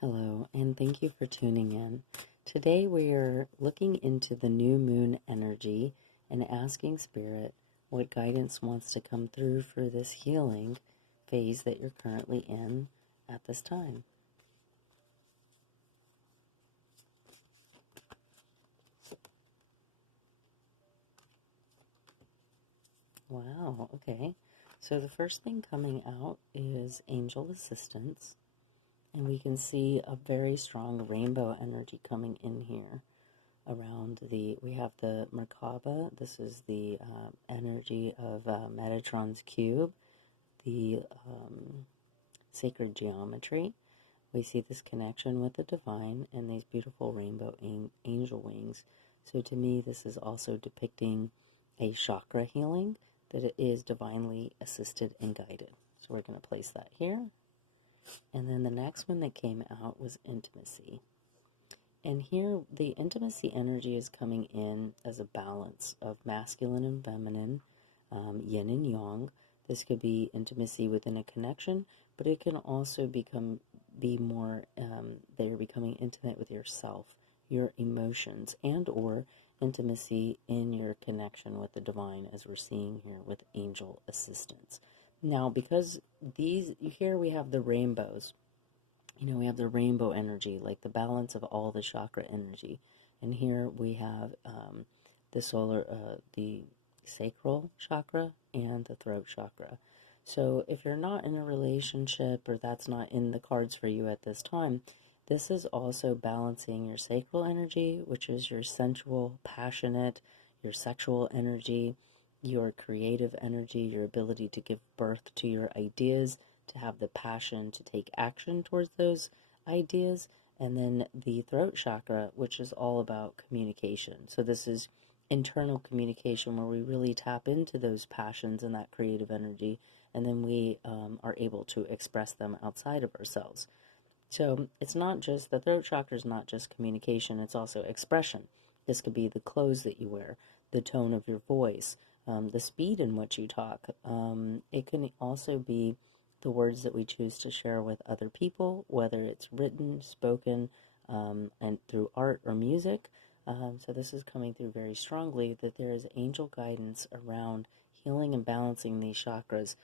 Hello, and thank you for tuning in. Today we are looking into the new moon energy and asking Spirit what guidance wants to come through for this healing phase that you're currently in at this time. Wow, okay. So the first thing coming out is angel assistance, and we can see a very strong rainbow energy coming in here. Around we have the Merkaba. This is the energy of Metatron's cube, the sacred geometry. We see this connection with the divine and these beautiful rainbow angel wings. So to me, this is also depicting a chakra healing that it is divinely assisted and guided. So we're going to place that here. And then the next one that came out was intimacy. And here, the intimacy energy is coming in as a balance of masculine and feminine, yin and yang. This could be intimacy within a connection, but it can also be more that you're becoming intimate with yourself, your emotions, and or intimacy in your connection with the divine, as we're seeing here with angel assistance. Now, because here we have the rainbows. We have the rainbow energy, like the balance of all the chakra energy. And here we have the sacral chakra and the throat chakra. So if you're not in a relationship or that's not in the cards for you at this time, this is also balancing your sacral energy, which is your sensual, passionate, your sexual energy, your creative energy, your ability to give birth to your ideas, to have the passion to take action towards those ideas, and then the throat chakra, which is all about communication. So this is internal communication where we really tap into those passions and that creative energy, and then we are able to express them outside of ourselves. So it's not just, the throat chakra is not just communication, it's also expression. This could be the clothes that you wear, the tone of your voice, the speed in which you talk. It can also be the words that we choose to share with other people, whether it's written, spoken, and through art or music. So this is coming through very strongly that there is angel guidance around healing and balancing these chakras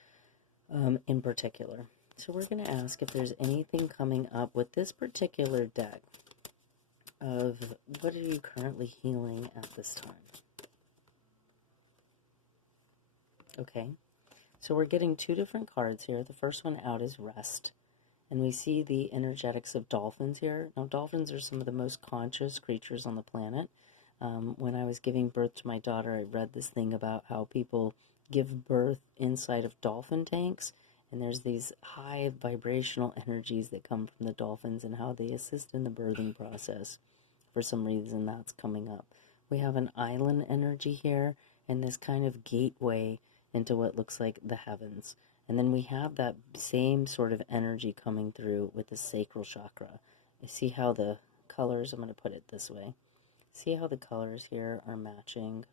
in particular. So we're going to ask if there's anything coming up with this particular deck of what are you currently healing at this time. Okay. So we're getting two different cards here. The first one out is rest. And we see the energetics of dolphins here. Now, dolphins are some of the most conscious creatures on the planet. When I was giving birth to my daughter, I read this thing about how people give birth inside of dolphin tanks. And there's these high vibrational energies that come from the dolphins and how they assist in the birthing process. For some reason, that's coming up. We have an island energy here and this kind of gateway into what looks like the heavens. And then we have that same sort of energy coming through with the sacral chakra. I see how the colors, I'm going to put it this way. See how the colors here are matching?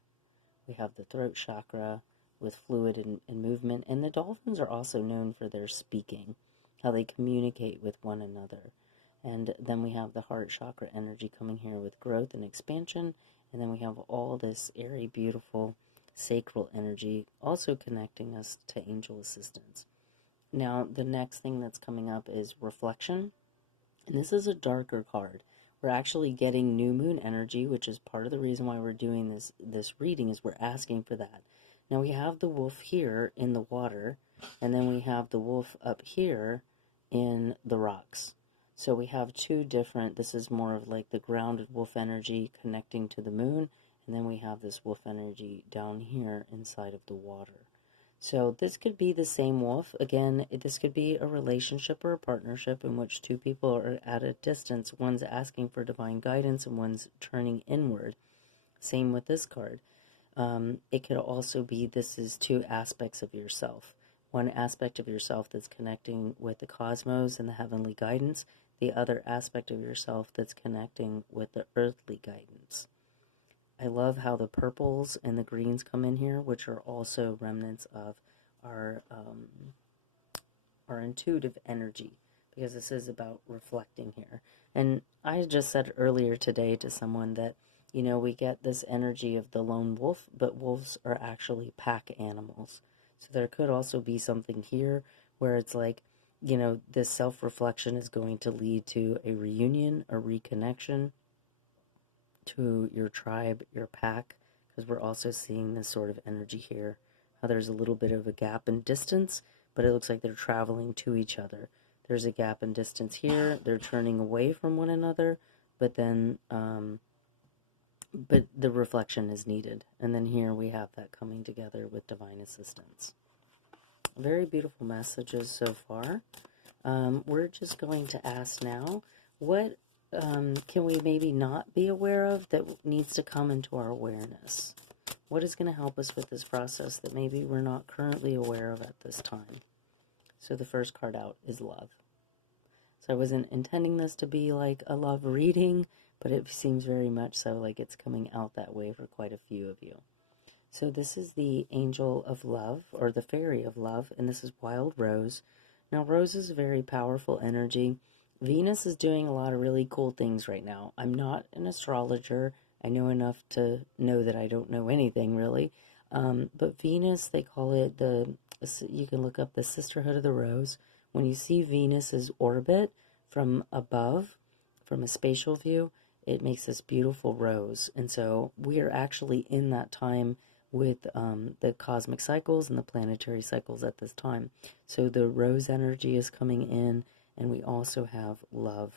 We have the throat chakra with fluid and movement. And the dolphins are also known for their speaking, how they communicate with one another. And then we have the heart chakra energy coming here with growth and expansion. And then we have all this airy, beautiful sacral energy also connecting us to angel assistance. Now, the next thing that's coming up is reflection. And this is a darker card. We're actually getting new moon energy, which is part of the reason why we're doing this reading, is we're asking for that. Now, we have the wolf here in the water, and then we have the wolf up here in the rocks. So we have two different, this is more of like the grounded wolf energy connecting to the moon, and then we have this wolf energy down here inside of the water. So this could be the same wolf. Again, this could be a relationship or a partnership in which two people are at a distance. One's asking for divine guidance and one's turning inward. Same with this card. It could also be this is two aspects of yourself. One aspect of yourself that's connecting with the cosmos and the heavenly guidance. The other aspect of yourself that's connecting with the earthly guidance. I love how the purples and the greens come in here, which are also remnants of our intuitive energy. because this is about reflecting here. And I just said earlier today to someone that, you know, we get this energy of the lone wolf, but wolves are actually pack animals. So there could also be something here where it's like, you know, this self-reflection is going to lead to a reunion, a reconnection to your tribe, your pack, because we're also seeing this sort of energy here. How there's a little bit of a gap in distance, but it looks like they're traveling to each other. There's a gap in distance here. They're turning away from one another, but then, but the reflection is needed. And then here we have that coming together with divine assistance. Very beautiful messages so far. We're just going to ask now, what can we maybe not be aware of that needs to come into our awareness? What is going to help us with this process that maybe we're not currently aware of at this time? So the first card out is love. So I wasn't intending this to be like a love reading, but it seems very much so like it's coming out that way for quite a few of you. So this is the angel of love, or the fairy of love, and this is Wild Rose. Now, Rose is a very powerful energy. Venus is doing a lot of really cool things right now. I'm not an astrologer. I know enough to know that I don't know anything, really. But Venus, they call it you can look up the Sisterhood of the Rose. When you see Venus's orbit from above, from a spatial view, it makes this beautiful rose. And so we are actually in that time with the cosmic cycles and the planetary cycles at this time. So the rose energy is coming in, and we also have love.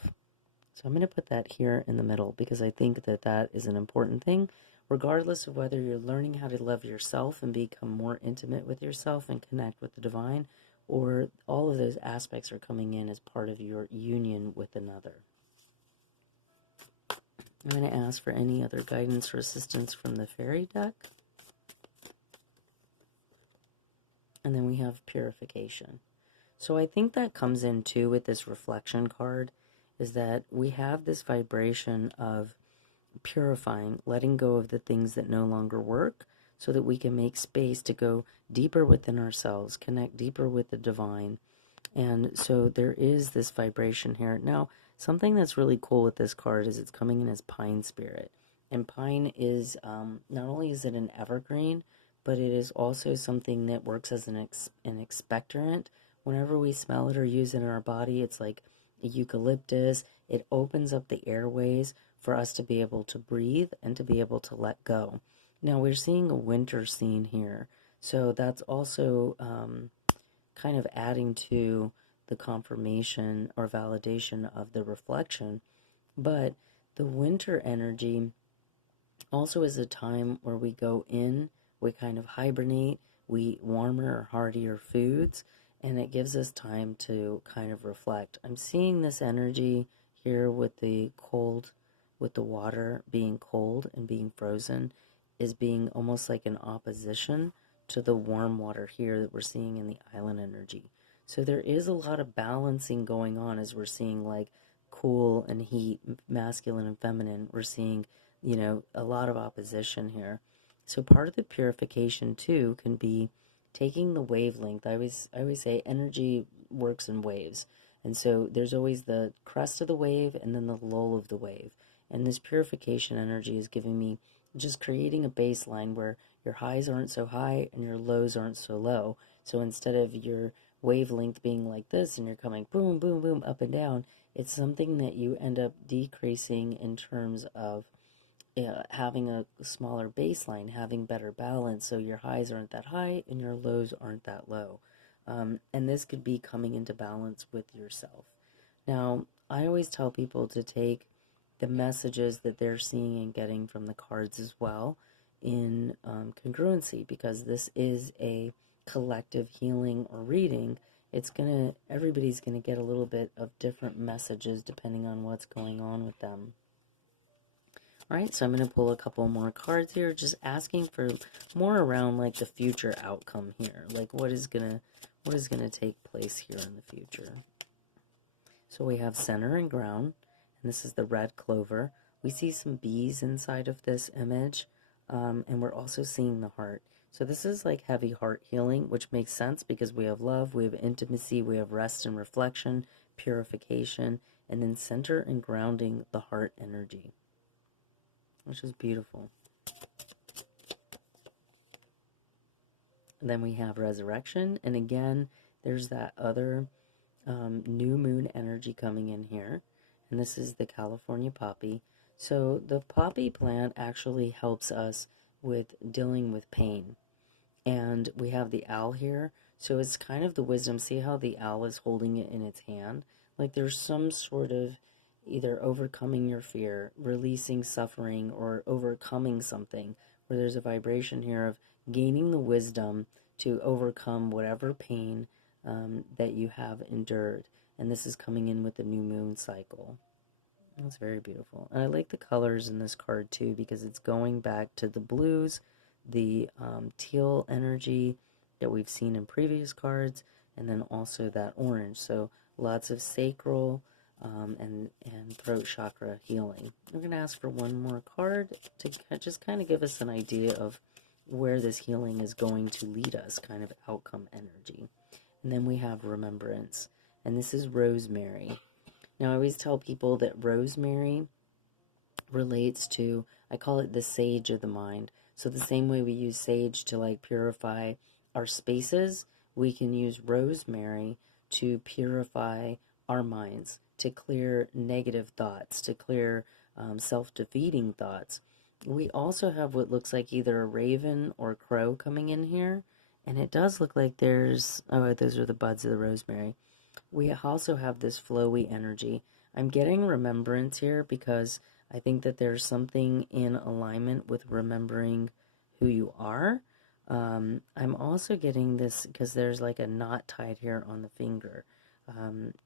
So I'm going to put that here in the middle because I think that that is an important thing, regardless of whether you're learning how to love yourself and become more intimate with yourself and connect with the divine, or all of those aspects are coming in as part of your union with another. I'm going to ask for any other guidance or assistance from the fairy deck. And then we have purification. So I think that comes in too with this reflection card, is that we have this vibration of purifying, letting go of the things that no longer work, so that we can make space to go deeper within ourselves, connect deeper with the divine. And so there is this vibration here. Now, something that's really cool with this card is it's coming in as pine spirit. And pine is, not only is it an evergreen, but it is also something that works as an expectorant. Whenever we smell it or use it in our body, it's like a eucalyptus. It opens up the airways for us to be able to breathe and to be able to let go. Now, we're seeing a winter scene here, so that's also kind of adding to the confirmation or validation of the reflection. But the winter energy also is a time where we go in, we kind of hibernate, we eat warmer or heartier foods, and it gives us time to kind of reflect. I'm seeing this energy here with the cold, with the water being cold and being frozen, is being almost like an opposition to the warm water here that we're seeing in the island energy. So there is a lot of balancing going on as we're seeing like cool and heat, masculine and feminine. We're seeing, you know, a lot of opposition here. So part of the purification too can be taking the wavelength. I always say energy works in waves. And so there's always the crest of the wave and then the lull of the wave. And this purification energy is giving me just creating a baseline where your highs aren't so high and your lows aren't so low. So instead of your wavelength being like this and you're coming boom, boom, boom, up and down, it's something that you end up decreasing in terms of having a smaller baseline, having better balance, so your highs aren't that high and your lows aren't that low. And this could be coming into balance with yourself. Now, I always tell people to take the messages that they're seeing and getting from the cards as well in congruency, because this is a collective healing or reading. Everybody's gonna get a little bit of different messages depending on what's going on with them. All right, so I'm going to pull a couple more cards here, just asking for more around like the future outcome here, like what is gonna take place here in the future. So we have center and ground, and this is the red clover. We see some bees inside of this image, and we're also seeing the heart. So this is like heavy heart healing, which makes sense because we have love, we have intimacy, we have rest and reflection, purification, and then center and grounding the heart energy, which is beautiful. And then we have resurrection, and again, there's that other new moon energy coming in here, and this is the California poppy. So the poppy plant actually helps us with dealing with pain. And we have the owl here, so it's kind of the wisdom. See how the owl is holding it in its hand? Like there's some sort of either overcoming your fear, releasing suffering, or overcoming something, where there's a vibration here of gaining the wisdom to overcome whatever pain that you have endured. And this is coming in with the new moon cycle. That's very beautiful. And I like the colors in this card too, because it's going back to the blues, the teal energy that we've seen in previous cards, and then also that orange. So lots of sacral and throat chakra healing. We're going to ask for one more card to just kind of give us an idea of where this healing is going to lead us, kind of outcome energy. And then we have remembrance, and this is rosemary. Now, I always tell people that rosemary relates to, I call it the sage of the mind. So the same way we use sage to like purify our spaces, we can use rosemary to purify our minds, to clear negative thoughts, to clear self-defeating thoughts. We also have what looks like either a raven or crow coming in here. And it does look like there's, oh, those are the buds of the rosemary. We also have this flowy energy. I'm getting remembrance here because I think that there's something in alignment with remembering who you are. I'm also getting this because there's like a knot tied here on the finger.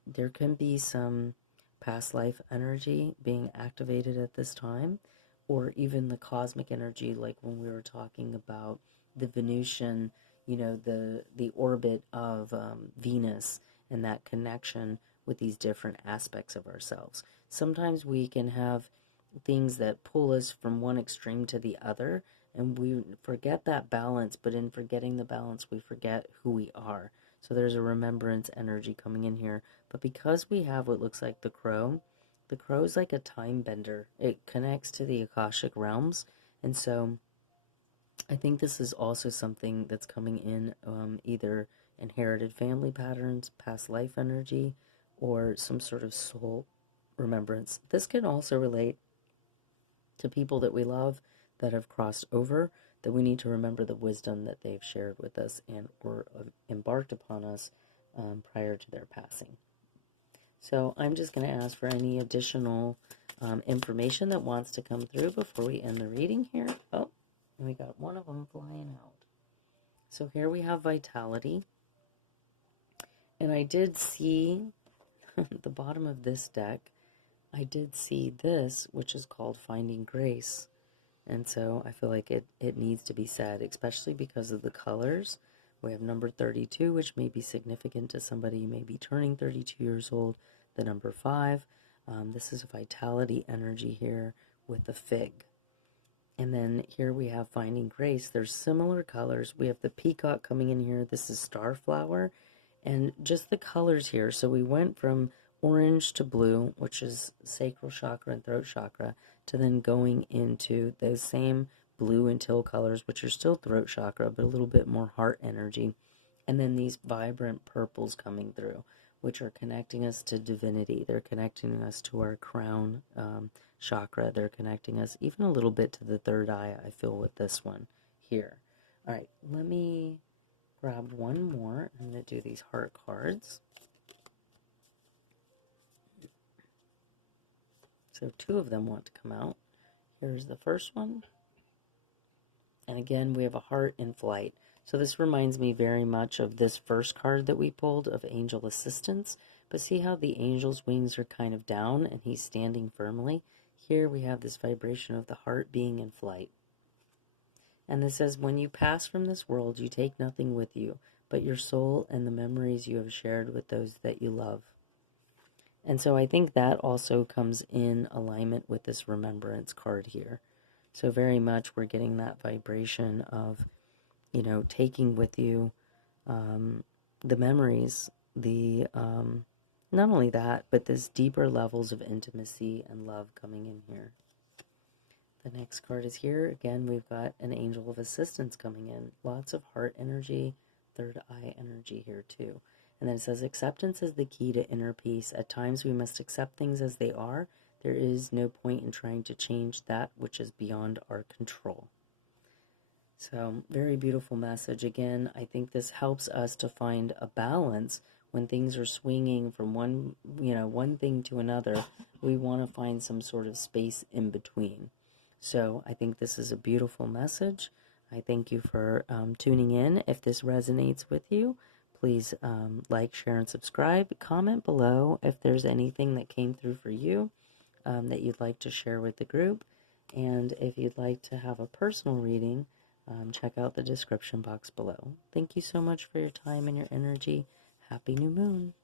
There can be some past life energy being activated at this time, or even the cosmic energy, like when we were talking about the Venusian, you know, the orbit of Venus and that connection with these different aspects of ourselves. Sometimes we can have things that pull us from one extreme to the other, and we forget that balance, but in forgetting the balance, we forget who we are. So there's a remembrance energy coming in here. But because we have what looks like the crow is like a time bender. It connects to the Akashic realms, and so I think this is also something that's coming in either inherited family patterns, past life energy, or some sort of soul remembrance. This can also relate to people that we love that have crossed over, that we need to remember the wisdom that they've shared with us and or embarked upon us prior to their passing. So I'm just going to ask for any additional information that wants to come through before we end the reading here. Oh, we got one of them flying out. So here we have vitality. And I did see at the bottom of this deck, I did see this, which is called Finding Grace. And so I feel like it needs to be said, especially because of the colors. We have number 32, which may be significant to somebody. You may be turning 32 years old. The number 5. This is vitality energy here with the fig. And then here we have Finding Grace. There's similar colors. We have the peacock coming in here. This is Starflower. And just the colors here. So we went from orange to blue, which is sacral chakra and throat chakra, to then going into those same blue and teal colors, which are still throat chakra, but a little bit more heart energy. And then these vibrant purples coming through, which are connecting us to divinity. They're connecting us to our crown chakra. They're connecting us even a little bit to the third eye, I feel, with this one here. All right, let me grab one more. I'm going to do these heart cards. So 2 of them want to come out. Here's the first one. And again, we have a heart in flight. So this reminds me very much of this first card that we pulled of angel assistance. But see how the angel's wings are kind of down and he's standing firmly? Here we have this vibration of the heart being in flight. And this says, when you pass from this world, you take nothing with you, but your soul and the memories you have shared with those that you love. And so I think that also comes in alignment with this remembrance card here. So very much we're getting that vibration of you know, taking with you the memories, not only that, but this deeper levels of intimacy and love coming in here. The next card is here. Again, we've got an angel of assistance coming in. Lots of heart energy, third eye energy here too. And then it says, acceptance is the key to inner peace. At times we must accept things as they are. There is no point in trying to change that which is beyond our control. So, very beautiful message. Again, I think this helps us to find a balance when things are swinging from one thing to another. We want to find some sort of space in between. So, I think this is a beautiful message. I thank you for tuning in. If this resonates with you, please like, share, and subscribe. Comment below if there's anything that came through for you that you'd like to share with the group. And if you'd like to have a personal reading, check out the description box below. Thank you so much for your time and your energy. Happy new moon.